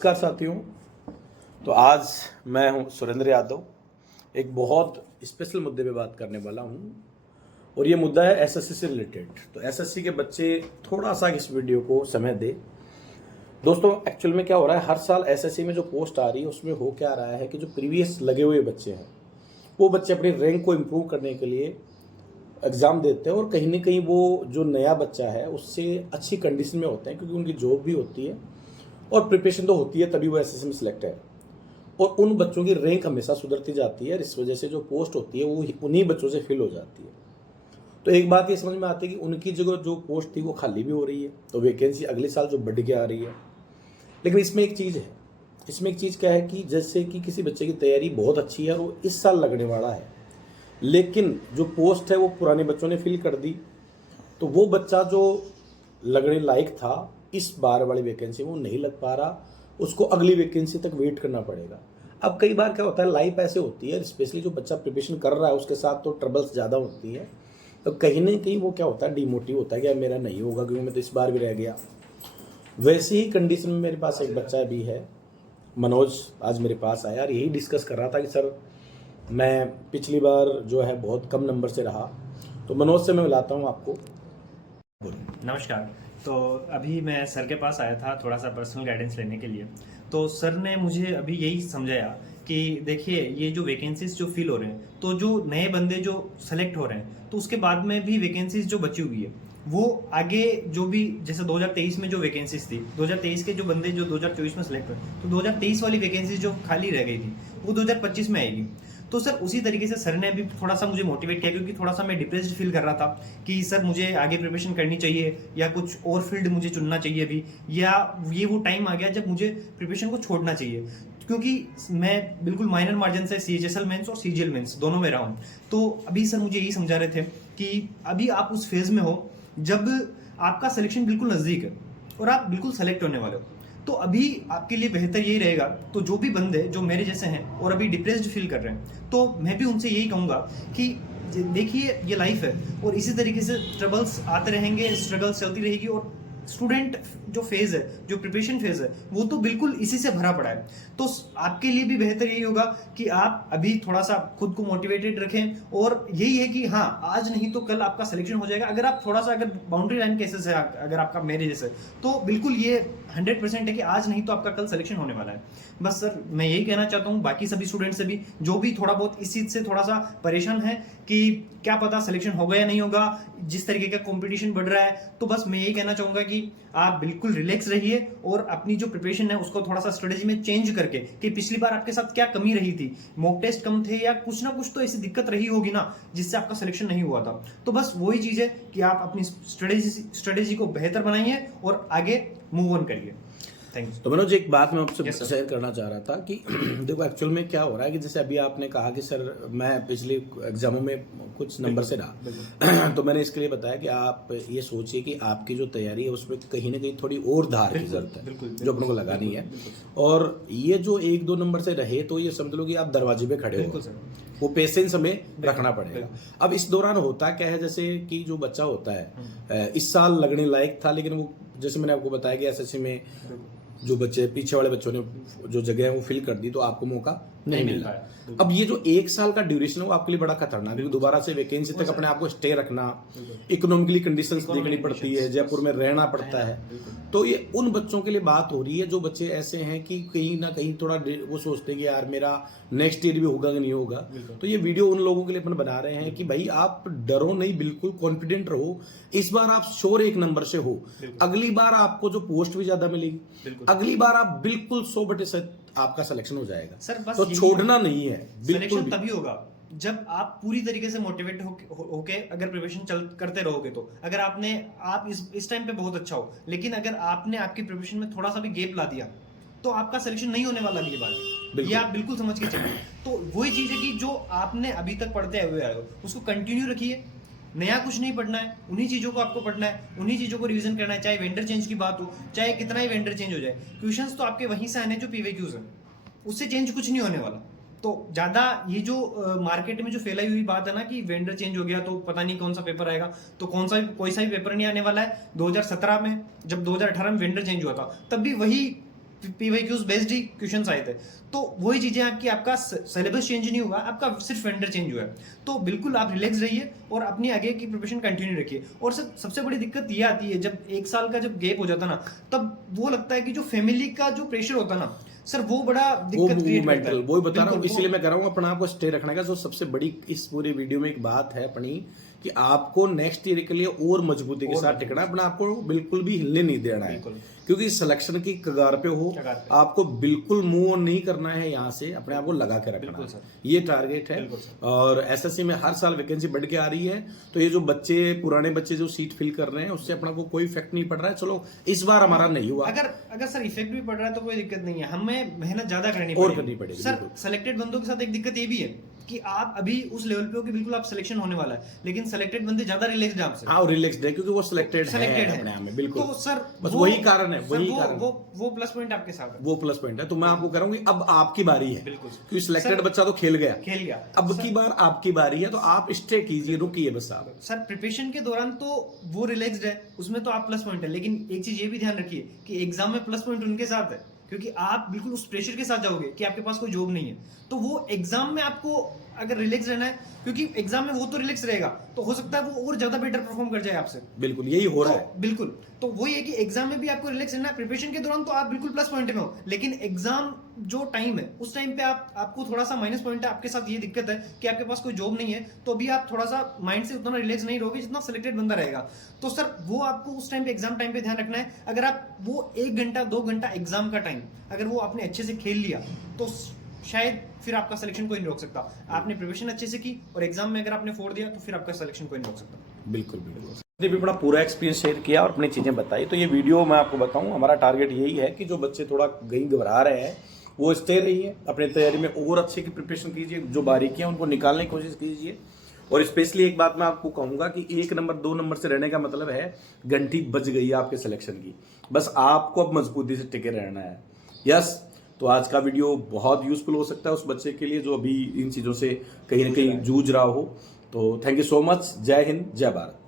नमस्कार साथियों। तो आज मैं हूं सुरेंद्र यादव, एक बहुत स्पेशल मुद्दे पे बात करने वाला हूं और ये मुद्दा है एसएससी से रिलेटेड। तो एसएससी के बच्चे थोड़ा सा इस वीडियो को समय दें। दोस्तों, एक्चुअल में क्या हो रहा है, हर साल एसएससी में जो पोस्ट आ रही है उसमें हो क्या रहा है कि जो प्रीवियस लगे हुए बच्चे हैं वो बच्चे अपनी रैंक को इम्प्रूव करने के लिए एग्ज़ाम देते हैं और कहीं ना कहीं वो जो नया बच्चा है उससे अच्छी कंडीशन में होते हैं, क्योंकि उनकी जॉब भी होती है और प्रिपरेशन तो होती है, तभी वो एसएससी में सिलेक्ट है। और उन बच्चों की रैंक हमेशा सुधरती जाती है, इस वजह से जो पोस्ट होती है वो उन्हीं बच्चों से फिल हो जाती है। तो एक बात ये समझ में आती है कि उनकी जगह जो पोस्ट थी वो खाली भी हो रही है, तो वैकेंसी अगले साल जो बढ़ के आ रही है। लेकिन इसमें एक चीज़ है, इसमें एक चीज़ क्या है कि जैसे कि किसी बच्चे की तैयारी बहुत अच्छी है और वो इस साल लगने वाला है, लेकिन जो पोस्ट है वो पुराने बच्चों ने फिल कर दी, तो वो बच्चा जो लगने लायक था इस बार वाली वैकेंसी में वो नहीं लग पा रहा, उसको अगली वैकेंसी तक वेट करना पड़ेगा। अब कई बार क्या होता है, लाइफ ऐसे होती है, स्पेशली जो बच्चा प्रिपरेशन कर रहा है उसके साथ तो ट्रबल्स ज़्यादा होती है, तो कहीं ना कहीं वो क्या होता है, डिमोटिव होता है कि यार मेरा नहीं होगा क्योंकि मैं तो इस बार भी रह गया। वैसे ही कंडीशन में मेरे पास एक बच्चा भी है, मनोज, आज मेरे पास आया और यही डिस्कस कर रहा था कि सर मैं पिछली बार जो है बहुत कम नंबर से रहा। तो मनोज से मैं मिलाता हूँ आपको। नमस्कार। तो अभी मैं सर के पास आया था थोड़ा सा पर्सनल गाइडेंस लेने के लिए। तो सर ने मुझे अभी यही समझाया कि देखिए, ये जो वैकेंसीज जो फिल हो रहे हैं, तो जो नए बंदे जो सेलेक्ट हो रहे हैं, तो उसके बाद में भी वैकेंसीज जो बची हुई है वो आगे जो भी, जैसे 2023 में जो वैकेंसीज थी, 2023 के जो बंदे जो 2024 में सेलेक्ट हुए, तो 2023 वाली वैकेंसीज जो खाली रह गई थी वो 2025 में आएगी। तो सर उसी तरीके से सर ने अभी थोड़ा सा मुझे मोटिवेट किया, क्योंकि थोड़ा सा मैं डिप्रेस्ड फील कर रहा था कि सर मुझे आगे प्रिपरेशन करनी चाहिए या कुछ और फील्ड मुझे चुनना चाहिए अभी, या ये वो टाइम आ गया जब मुझे प्रिपरेशन को छोड़ना चाहिए, क्योंकि मैं बिल्कुल माइनर मार्जिन से सीएचएसएल मेंस और सीजीएल मेंस दोनों में रहा हूँ। तो अभी सर मुझे यही समझा रहे थे कि अभी आप उस फेज में हो जब आपका सिलेक्शन बिल्कुल नज़दीक है और आप बिल्कुल सेलेक्ट होने वाले हो। तो अभी आपके लिए बेहतर यही रहेगा, तो जो भी बंदे जो मेरे जैसे हैं और अभी डिप्रेस्ड फील कर रहे हैं, तो मैं भी उनसे यही कहूँगा कि देखिए, ये लाइफ है और इसी तरीके से ट्रबल्स आते रहेंगे, स्ट्रगल्स चलती रहेगी, और स्टूडेंट जो फेज है, जो प्रिपरेशन फेज है, वो तो बिल्कुल इसी से भरा पड़ा है। तो आपके लिए भी बेहतर यही होगा कि आप अभी थोड़ा सा खुद को मोटिवेटेड रखें, और यही है कि हाँ, आज नहीं तो कल आपका सिलेक्शन हो जाएगा। अगर आप थोड़ा सा, अगर बाउंड्री लाइन केसेस है अगर आपका मेरे जैसे, तो बिल्कुल ये 100% है कि आज नहीं तो आपका कल सिलेक्शन होने वाला है। बस सर मैं यही कहना चाहता हूँ बाकी सभी स्टूडेंट से भी, जो भी थोड़ा बहुत इस चीज से थोड़ा सा परेशान है कि क्या पता सिलेक्शन होगा या नहीं होगा, जिस तरीके का कंपटीशन बढ़ रहा है, तो बस मैं यही कहना चाहूंगा कि आप बिल्कुल रिलैक्स रहिए और अपनी जो प्रिपरेशन है उसको थोड़ा सा स्ट्रेटेजी में चेंज करके, कि पिछली बार आपके साथ क्या कमी रही थी, मॉक टेस्ट कम थे या कुछ ना कुछ तो ऐसी दिक्कत रही होगी ना जिससे आपका सिलेक्शन नहीं हुआ था। तो बस वही चीज है कि आप अपनी स्ट्रेटेजी को बेहतर बनाइए और आगे मूव ऑन करिए। तो मनोज, एक बात मैं आपसे Yes, शेयर करना चाह रहा था कि देखो एक्चुअल में क्या हो रहा है कि जैसे अभी आपने कहा कि सर मैं पिछले एग्जामों में कुछ नंबर से रहा, तो मैंने इसके लिए बताया कि आप ये सोचिए कि आपकी जो तैयारी है उसमें कहीं ना कहीं थोड़ी और धार की जरूरत है जो अपने को लगानी है। और ये जो 1-2 नंबर से रहे तो ये समझ लो कि आप दरवाजे पे खड़े हो, वो पेशेंस हमें रखना पड़ेगा। अब इस दौरान होता क्या है, जैसे कि जो बच्चा होता है इस साल लगने लायक था, लेकिन वो जैसे मैंने आपको बताया कि एसएससी में जो बच्चे पीछे वाले बच्चों ने जो जगह है वो फिल कर दी, तो आपको मौका नहीं मिल रहा। अब ये जो 1 साल का ड्यूरेशन है वो आपके लिए बड़ा खतरनाक है, क्योंकि दोबारा से वैकेंसी तक अपने आप को स्टे रखना, इकोनॉमिकली कंडीशंस देखनी पड़ती है, जयपुर में रहना पड़ता है। तो ये उन बच्चों के लिए बात हो रही है जो बच्चे ऐसे हैं कि कहीं ना कहीं थोड़ा वो सोचते हैं कि यार मेरा नेक्स्ट ईयर भी होगा कि नहीं होगा। तो ये वीडियो उन लोगों के लिए अपन बना रहे हैं कि भाई आप डरो नहीं, बिल्कुल कॉन्फिडेंट रहो। इस बार आप श्योर 1 नंबर से हो, अगली बार आपको जो पोस्ट भी ज्यादा मिलेगी, अगली बार आप बिल्कुल 100% आपका सिलेक्शन हो जाएगा। सर बस तो छोड़ना नहीं है, सिलेक्शन तभी होगा जब आप पूरी तरीके से मोटिवेट होके अगर प्रिपरेशन करते रहोगे। तो अगर आप इस टाइम पे बहुत अच्छा हो, लेकिन अगर आपने आपकी प्रिपरेशन में थोड़ा सा भी गैप ला दिया, तो आपका सिलेक्शन नहीं होने वाला अगली बार। ये आप बिल्कुल समझ के चलिए। तो वही चीज है कि जो आपने अभी तक पढ़ते हुए आए हो उसको कंटिन्यू रखिए, नया कुछ नहीं पढ़ना है, उन्हीं चीजों को आपको पढ़ना है, उन्हीं चीजों को रिवीजन करना है, चाहे वेंडर चेंज की बात हो, चाहे कितना ही वेंडर चेंज हो जाए। क्वेश्चंस तो आपके वहीं से आने जो पीवीक्यूज है, उससे चेंज कुछ नहीं होने वाला। तो ज्यादा ये जो मार्केट में जो फैलाई हुई बात है ना कि वेंडर चेंज हो गया तो पता नहीं कौन सा पेपर आएगा, तो कोई सा भी पेपर नहीं आने वाला है। 2017 में जब 2018 में वेंडर चेंज हुआ था, तब भी वही PYQs बेस्ड ही क्वेश्चंस आए थे। तो वही चीजें आपका सिलेबस चेंज नहीं हुआ, आपका सिर्फ वेंडर चेंज हुआ है। तो बिल्कुल आप रिलैक्स रहिए और अपनी आगे की प्रिपरेशन कंटिन्यू रखिए। और सबसे बड़ी दिक्कत ये आती है जब 1 साल का जब गैप हो जाता ना, तब वो लगता है कि जो फैमिली का जो प्रेशर होता ना सर, वो बड़ा दिक्कत क्रिएट करता है। वो बता रहा हूँ, इसीलिए मैं कर रहा हूँ अपना आपको स्टे रखने का। जो सबसे बड़ी इस पूरी वीडियो में एक बात है अपनी कि आपको नेक्स्ट ईयर के लिए और मजबूती के साथ टिकना, अपना आपको बिल्कुल भी हिलने नहीं देना है, क्योंकि सिलेक्शन की कगार पे हो, आपको बिल्कुल मूव ऑन नहीं करना है यहाँ से, अपने आप को लगा के रखना है, ये टारगेट है। और एसएससी में हर साल वैकेंसी बढ़ के आ रही है, तो ये जो बच्चे पुराने बच्चे जो सीट फिल कर रहे हैं उससे अपना को कोई इफेक्ट नहीं पड़ रहा है। चलो इस बार हमारा नहीं हुआ, अगर सर इफेक्ट भी पड़ रहा है तो कोई दिक्कत नहीं है, हमें मेहनत ज्यादा करनी पड़ेगी। सर सेलेक्टेड बंदों के साथ एक दिक्कत ये भी है कि आप अभी उस लेवल पे हो कि बिल्कुल आप सिलेक्शन होने वाला है, लेकिन सेलेक्टेड बंदे ज्यादा रिलैक्स्ड हैं आपसे। हाँ, रिलैक्स्ड है क्योंकि वो सिलेक्टेड है अपने आप में, बिल्कुल। तो सर बस वही कारण है, वही कारण, वो प्लस पॉइंट आपके साथ है, वो प्लस पॉइंट है। तो मैं आपको कह रहा हूँ कि अब आपकी बारी है, बिल्कुल, क्योंकि सिलेक्टेड बच्चा तो खेल गया, अब की बार आपकी बारी है, तो आप स्टे कीजिए, रुकिए बस आप। सर प्रिपरेशन के दौरान तो वो रिलैक्स्ड है, उसमें तो आप प्लस पॉइंट है, लेकिन एक चीज ये भी ध्यान रखिए कि एग्जाम में प्लस पॉइंट उनके साथ है, क्योंकि आप बिल्कुल उस प्रेशर के साथ जाओगे कि आपके पास कोई जॉब नहीं है। तो वो एग्जाम में आपको अगर रिलैक्स रहना है, क्योंकि एग्जाम में वो तो रिलैक्स रहेगा, तो हो सकता है वो और ज्यादा बेटर परफॉर्म कर जाए आपसे। बिल्कुल यही हो रहा है, बिल्कुल। तो वही है कि एग्जाम में भी आपको रिलैक्स रहना है, प्रिपरेशन के दौरान तो आप बिल्कुल प्लस पॉइंट में हो, लेकिन एग्जाम जो टाइम है उस टाइम पे आपको थोड़ा सा माइनस पॉइंट है। आपके साथ ये दिक्कत है कि आपके पास कोई जॉब नहीं है, तो अभी आप थोड़ा सा माइंड से उतना रिलैक्स नहीं रहोगे जितना सिलेक्टेड बंदा रहेगा। तो सर वो आपको उस टाइम पे एग्जाम टाइम पे ध्यान रखना है। अगर आप वो 1 घंटा 2 घंटा एग्जाम का टाइम अगर वो आपने अच्छे से खेल लिया, तो शायद फिर आपका सिलेक्शन कोई नहीं रोक सकता। आपने प्रिपरेशन अच्छे से की और एग्जाम में अगर आपने फोड़ दिया तो फिर आपका सिलेक्शन कोई नहीं रोक सकता। बिल्कुल बिल्कुल। भी अपना पूरा एक्सपीरियंस शेयर किया और अपनी चीज़ें बताई। तो ये वीडियो मैं आपको बताऊं, हमारा टारगेट यही है कि जो बच्चे थोड़ा कहीं घबरा रहे हैं वो स्टे रहिए, अपनी तैयारी में और अच्छे की प्रिपरेशन कीजिए, जो बारीकियां उनको निकालने की कोशिश कीजिए। और स्पेशली एक बात मैं आपको कहूँगा कि 1 नंबर 2 नंबर से रहने का मतलब है घंटी बज गई है आपके सिलेक्शन की, बस आपको अब मजबूती से टिके रहना है। यस, तो आज का वीडियो बहुत यूजफुल हो सकता है उस बच्चे के लिए जो अभी इन चीज़ों से कहीं ना कहीं जूझ रहा हो। तो थैंक यू सो मच। जय हिंद, जय भारत।